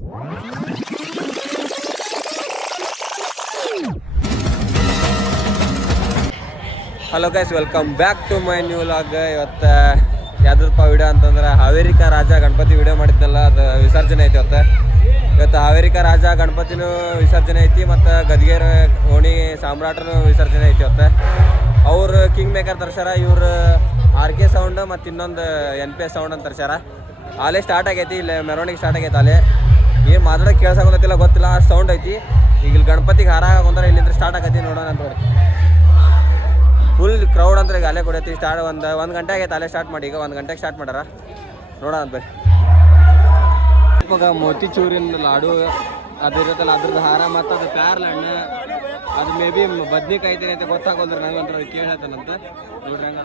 Hello guys, welcome back to my new vlog. ಇವತ್ತು ಯಾವ್ದಪ್ಪ video ಅಂತಂದ್ರೆ ಹಾವೇರಿಕ ರಾಜ ಗಣಪತಿ ವಿಡಿಯೋ ಮಾಡಿದ್ನಲ್ಲ, ಅದು ವಿಸರ್ಜನೆ ಐತಿ. ಇವತ್ತು ಹಾವೇರಿಕ ರಾಜ ಗಣಪತಿನೂ ವಿಸರ್ಜನೆ ಐತಿ ಮತ್ತು ಗದ್ಗೇರ ಓಣಿ ಸಾಮ್ರಾಟನು ವಿಸರ್ಜನೆ ಐತಿ. ಅವ್ರು ಕಿಂಗ್ ಮೇಕರ್ ತರ್ಸ್ಯಾರ, ಇವ್ರು RK ಸೌಂಡ್ ಮತ್ತು ಇನ್ನೊಂದು NPS ಸೌಂಡ್ ಅಂತ ತರ್ಸ್ಯಾರ. ಅಲ್ಲೇ ಸ್ಟಾರ್ಟ್ ಆಗೈತಿ, ಇಲ್ಲಿ ಮೆರವಣಿಗೆ ಸ್ಟಾರ್ಟ್ ಆಗೈತಿ. ಅಲ್ಲೇ ಏನು ಮಾತಾಡೋಕೆ ಕೇಳ್ಸೋದಿಲ್ಲ, ಗೊತ್ತಿಲ್ಲ, ಅಷ್ಟು ಸೌಂಡ್ ಐತಿ. ಈಗ ಇಲ್ಲಿ ಗಣಪತಿಗೆ ಹಾರ ಹಾಕೊಂತಾರೆ, ಇಲ್ಲಿಂದ ಸ್ಟಾರ್ಟ್ ಆಗೈತಿ. ನೋಡೋಣ ಅಂತ ಫುಲ್ ಕ್ರೌಡ್ ಅಂದ್ರೆ ಈಗ ಅಲ್ಲೇ ಕೊಡೈತಿ. ಸ್ಟಾರ್ಟ್ ಒಂದು ಗಂಟೆ ಆಗೈತೆ ಅಲ್ಲೇ ಸ್ಟಾರ್ಟ್ ಮಾಡಿ. ಈಗ 1 ಗಂಟೆಗೆ ಸ್ಟಾರ್ಟ್ ಮಾಡ್ಯಾರ. ನೋಡೋಣ ಅಂತ ಇವಾಗ ಮೋತಿಚೂರಿನ ಲಾಡು ಅದು ಇರುತ್ತಲ್ಲ, ಅದ್ರದ್ದು ಹಾರ ಮತ್ತು ಅದು ಪ್ಯಾರ್ಲ ಹಣ್ಣು, ಅದು ಮೇ ಬಿ ಬದ್ನಿಕಾಯಿ ಐತೆ ಅಂತ ಗೊತ್ತಾಗೋದ್ರೆ ನನಗಂತ ಅದು ಕೇಳತ್ತನಂತ. ನೋಡ್ರಿ ಹಂಗ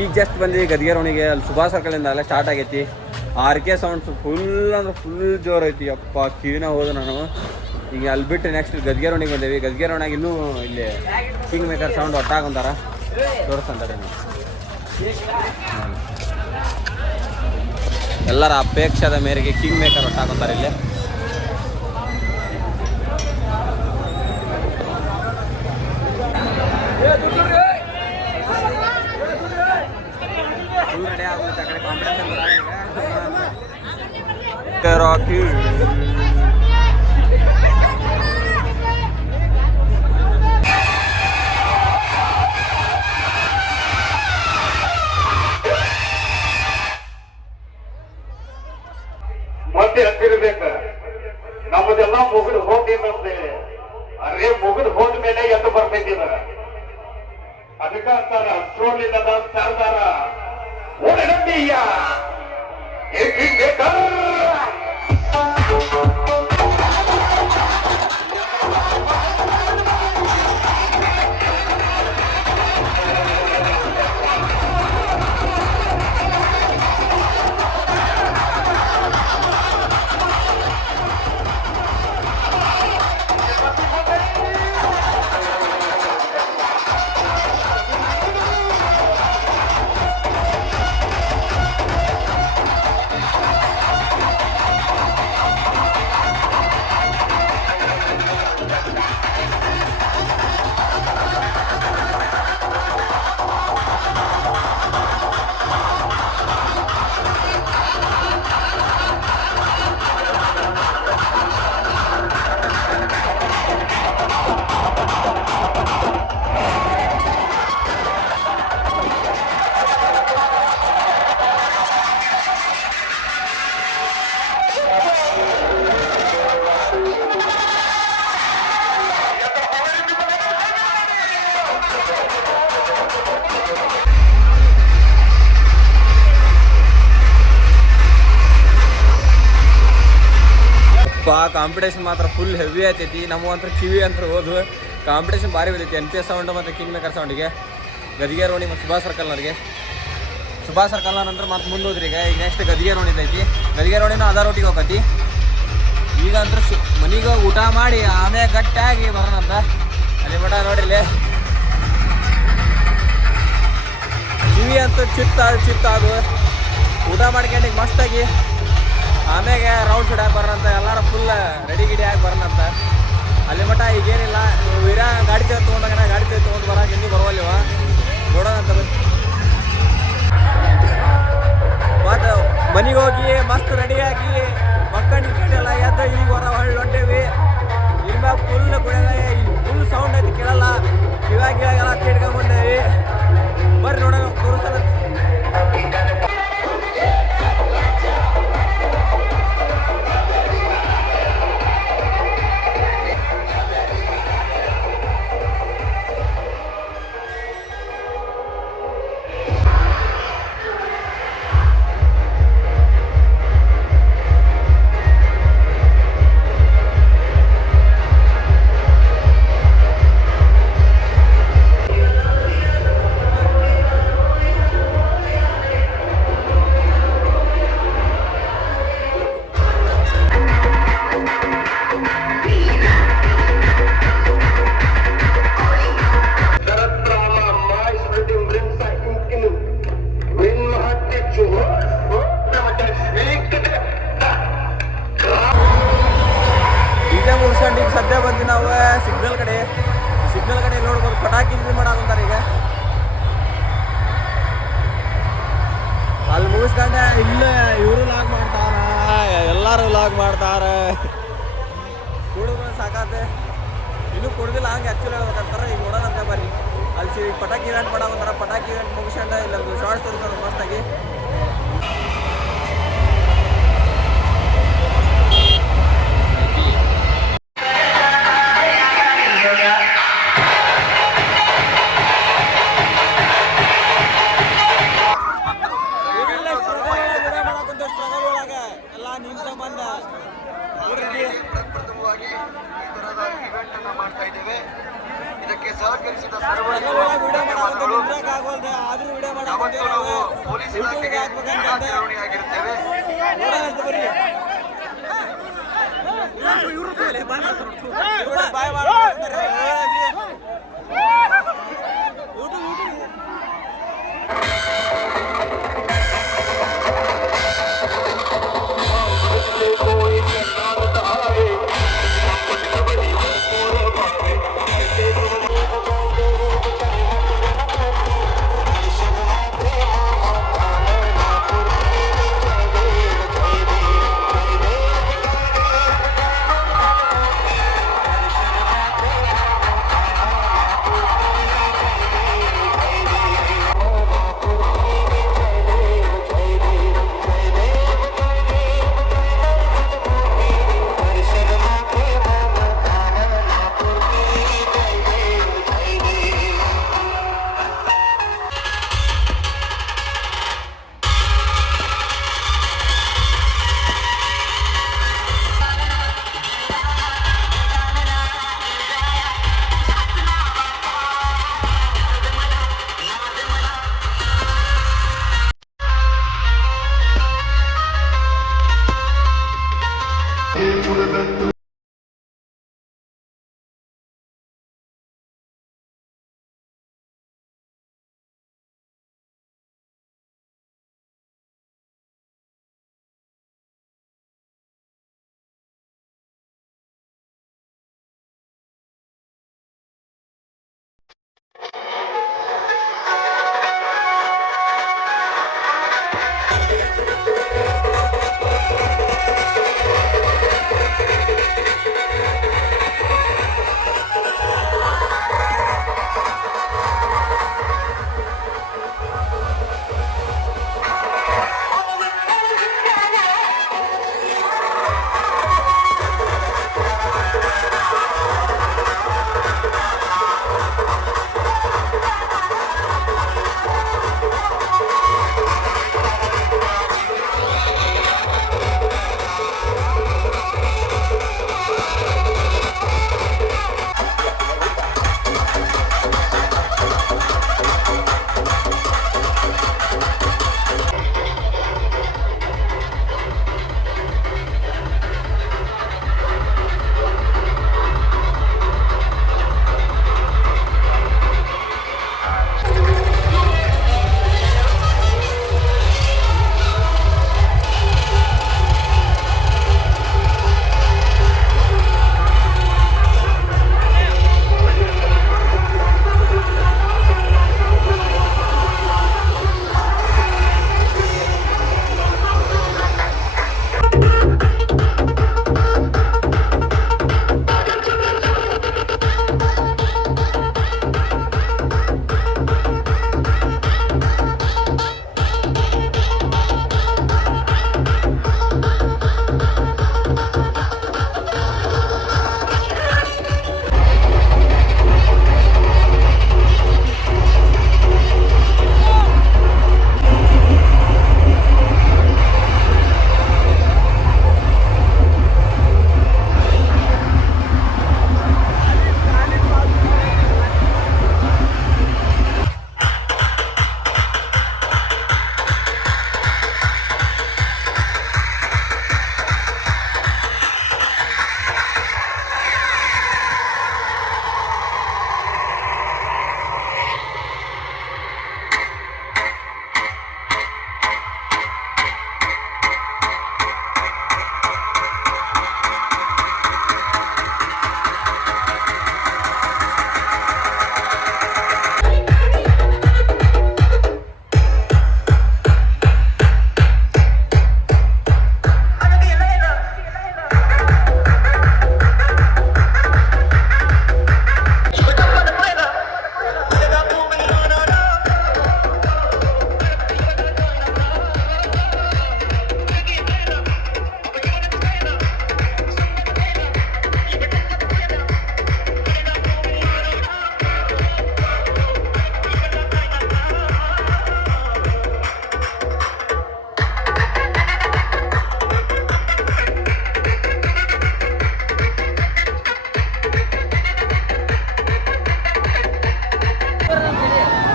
ಈಗ ಜಸ್ಟ್ ಬಂದು ಗದ್ಗೇರೋಣಿಗೆ ಅಲ್ಲಿ ಸುಭಾಷ್ ಸರ್ಕಲಿಂದ ಅಲ್ಲೇ ಸ್ಟಾರ್ಟ್ ಆಗೈತಿ. RK ಸೌಂಡ್ಸ್ ಫುಲ್ ಅಂದ್ರೆ ಫುಲ್ ಜೋರು ಐತಿ. ಅಪ್ಪ ಕಿವಿನ ಹೋದ ನಾನು. ಈಗ ಅಲ್ಲಿ ಬಿಟ್ಟು ನೆಕ್ಸ್ಟ್ ಗದ್ಗೇರೋಣಿಗೆ ಬಂದೇವಿ. ಗದ್ಗೇರೋಣಿಗೆ ಇನ್ನೂ ಇಲ್ಲಿ ಕಿಂಗ್ ಮೇಕರ್ ಸೌಂಡ್ ಒಟ್ಟಾಗೊಂತಾರ, ತೋರಿಸ್ತಂತಾರೆ. ಎಲ್ಲರ ಅಪೇಕ್ಷದ ಮೇರೆಗೆ ಕಿಂಗ್ ಮೇಕರ್ ಒಟ್ಟಾಗೊಂತಾರೆ ಇಲ್ಲಿ. ರಾಕಿ ಮತ್ತೆ ಹತ್ತಿರ್ಬೇಕ. ನಮ್ಮದೆಲ್ಲ ಮುಗಿದು ಹೋಗ್ತೇವೆ. ಅರೇ ಮುಗಿದು ಹೋದ ಮೇಲೆ ಎದ್ದು ಬರ್ತೈತಿ. ಅದಕ್ಕ ಅಂತಾರ ಅಷ್ಟೋಲಿಲ್ಲದ ಸರ್ದಾರ ಓಡಂಡಿಯ ಕಾಂಪಿಟೇಷನ್ ಮಾತ್ರ ಫುಲ್ ಹೆವಿ ಆಯ್ತೈತಿ. ನಮ್ಮಂತ್ರ ಕಿವಿ ಅಂತ ಹೋದ್ವು. ಕಾಂಪಿಟೇಷನ್ ಭಾರಿ ಬಂದೈತಿ. NPS ಸೌಂಡ್ ಮತ್ತು ಕಿಂಗ್ ಮೇಕರ್ ಸೌಂಡಿಗೆ ಗದ್ಗೇರೋಣಿ ಮತ್ತು ಸುಭಾಷ್ ಸರ್ಕಲ್ನವ್ರಿಗೆ. ಸುಭಾಷ್ ಸರ್ಕಲ್ನ ನಂತರ ಮತ್ತೆ ಮುಂದೋದ್ರಿ. ಈಗ ನೆಕ್ಸ್ಟ್ ಗದ್ಗೇರೋಣಿ ಐತಿ. ಗದ್ಗೇರೋಣಿನೂ ಅದ ರೋಟಿಗೆ ಹೋಗತಿ. ಈಗ ಅಂದ್ರೆ ಮನೆಗೆ ಊಟ ಮಾಡಿ ಆಮೇಲೆ ಗಟ್ಟಿಯಾಗಿ ಬರೋಣಂತ. ಅಲ್ಲಿ ಮಠ ನೋಡ್ರಿ, ಕಿವಿ ಅಂತೂ ಚಿತ್ತಾದು. ಊಟ ಮಾಡ್ಕೊಂಡು ಮಸ್ತಾಗಿ ಆಮ್ಯಾಗೆ ರೌಂಡ್ ಸೈಡ್ ಆಗಿ ಬರೋಣಂತ. ಎಲ್ಲರೂ ಫುಲ್ ರೆಡಿ ಗಿಡಿ ಆಗಿ ಬರೋಣಂತ. ಅಲ್ಲಿ ಮಟ್ಟ ಈಗೇನಿಲ್ಲ. ವೀರ ಗಾಡಿ ಚೇರ್ ತೊಗೊಂಡಾಗ ಗಾಡಿ ಚೇರ್ ತೊಗೊಂಡು ಬರೋಕೆ ಇನ್ನೂ ಬರವಲ್ಲಿವ. ನೋಡೋಣಂತ. ಮತ್ತು ಮನೆಗೆ ಹೋಗಿ ಮಸ್ತ್ ರೆಡಿಯಾಗಿ ಮಕ್ಕಂಡು ಎಲ್ಲ ಎದ್ದು ಈಗ ಹೊಳ್ಳಿ ಹೊಂಟೇವಿ. ಇನ್ಮ್ಯಾಗ ಫುಲ್ ಸೌಂಡ್ ಐತಿ, ಕೇಳಲ್ಲ. ಕಿವಿಯಾಗೆಲ್ಲ ಕೇಳ್ಕೊಂಡ್ಬಂದೇವಿ. ಬರ್ರಿ ನೋಡೋಣ, ತೋರಿಸ್ತಾನ. ಸಿಗ್ನಲ್ ಕಡೆ ನೋಡ್ಬೋದು ಪಟಾಕಿ ಇದು ಮಾಡಾಕೊಂತಾರೆ ಈಗ ಅಲ್ಲಿ ಮುಗಿಸ್ಕೊಂಡೆ ಇಲ್ಲ ಇವರು ಲಾಗ್ ಮಾಡ್ತಾರ ಎಲ್ಲರೂ ಲಾಗ್ ಮಾಡ್ತಾರ ಕುಡಿದು ಸಾಕಾತೆ ಇನ್ನೂ ಕುಡ್ದಿಲ್ಲ ಹಂಗೆ ಆ್ಯಕ್ಚುಲಿ ಹೇಳ್ಬೇಕಂತಾರೆ ಈಗ ನೋಡೋಣಂತೆ ಬರ್ರಿ ಅಲ್ಲಿ ಪಟಾಕಿ ಇವೆಂಟ್ ಮಾಡಾಕೊಂತಾರ ಪಟಾಕಿ ಇವೆಂಟ್ ಮುಗಿಸ್ಕೊಂಡ ಇಲ್ಲೊಂದು ಶಾರ್ಟ್ಸ್ ತೋರಿಸ್ತಾರೆ ಮಸ್ತಾಗಿ ಸ್ಟ್ರಗಲ್ ಒಳಗೆ ಎಲ್ಲ ನಿಮ್ಮ ಸಂಬಂಧ ಪ್ರಪ್ರಥಮವಾಗಿ ಈ ತರಹದ ಇವೆಂಟ್ ಅನ್ನ ಮಾಡ್ತಾ ಇದ್ದೇವೆ. ಇದಕ್ಕೆ ಸಹಕರಿಸಿದ ಯಾವತ್ತೂ ನಾವು ಪೊಲೀಸ್ ಇಲಾಖೆಗೆ ದಿನಾಚರಣೆ ಆಗಿರುತ್ತೇವೆ.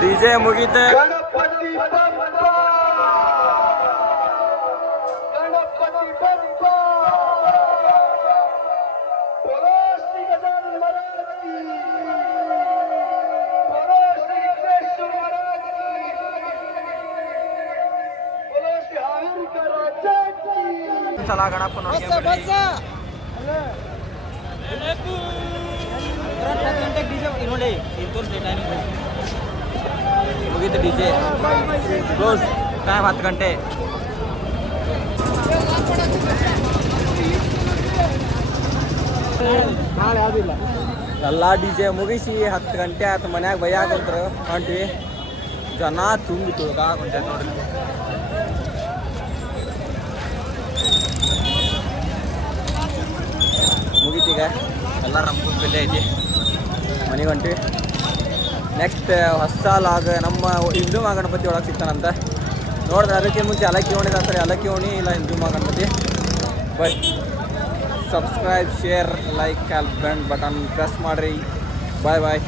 DJ ಮುಗೀತೆ. ಗಣಪತಿ ಬಪ್ಪ ಗಣಪತಿ ಬಪ್ಪ ಬೋಲೋ ಶ್ರೀ ಗಜಾನನ ಮಹಾರಾಜ್ ಕಿ ಬೋಲೋ ಶ್ರೀ ಕೃಷ್ಣ ಮಹಾರಾಜ್ ಕಿ ಬೋಲೋ ಶ್ರೀ ಹಾವೇರಿಕ ರಾಜ ಕಿ. ಸಲ ಗಣಪ ನೋಡಿ ಮುಗೀತು DJ ಕ್ಲೋಸ್. ಟೈಮ್ 10 ಗಂಟೆ. ಎಲ್ಲ DJ ಮುಗಿಸಿ 10 ಗಂಟೆ ಆಯ್ತು. ಮನ್ಯಾಗ ಬೈಯಾಕಂತ್ರು ಹೊಂಟ್ವಿ. ಜನ ತುಂಬಿ ತುಳ್ಕಾಕೊಂಡೆ ನೋಡ್ರಿ. ಮುಗೀತೀಗ ಎಲ್ಲ ನಮ್ಮ ಬೆಲೆ ಐತಿ. ಮನೆಗೆ ಹೊಂಟಿವಿ. ನೆಕ್ಸ್ಟ್ ಹೊಸ ಲಾಗ್ ನಮ್ಮ ಹಿಂದೂ ಗಣಪತಿ ಒಳಗೆ ಸಿಗ್ತಾನಂತ ನೋಡಿದ್ರೆ. ಅದಕ್ಕೆ ಮುಂಚೆ ಅಲಕ್ಕಿ ಓಣಿದ ಸರಿ ಅಲಕ್ಕಿ ಓಣಿ ಇಲ್ಲ Hindu Ganapati. But subscribe share like bell button press ಮಾಡಿರಿ. ಬಾಯ್ ಬಾಯ್.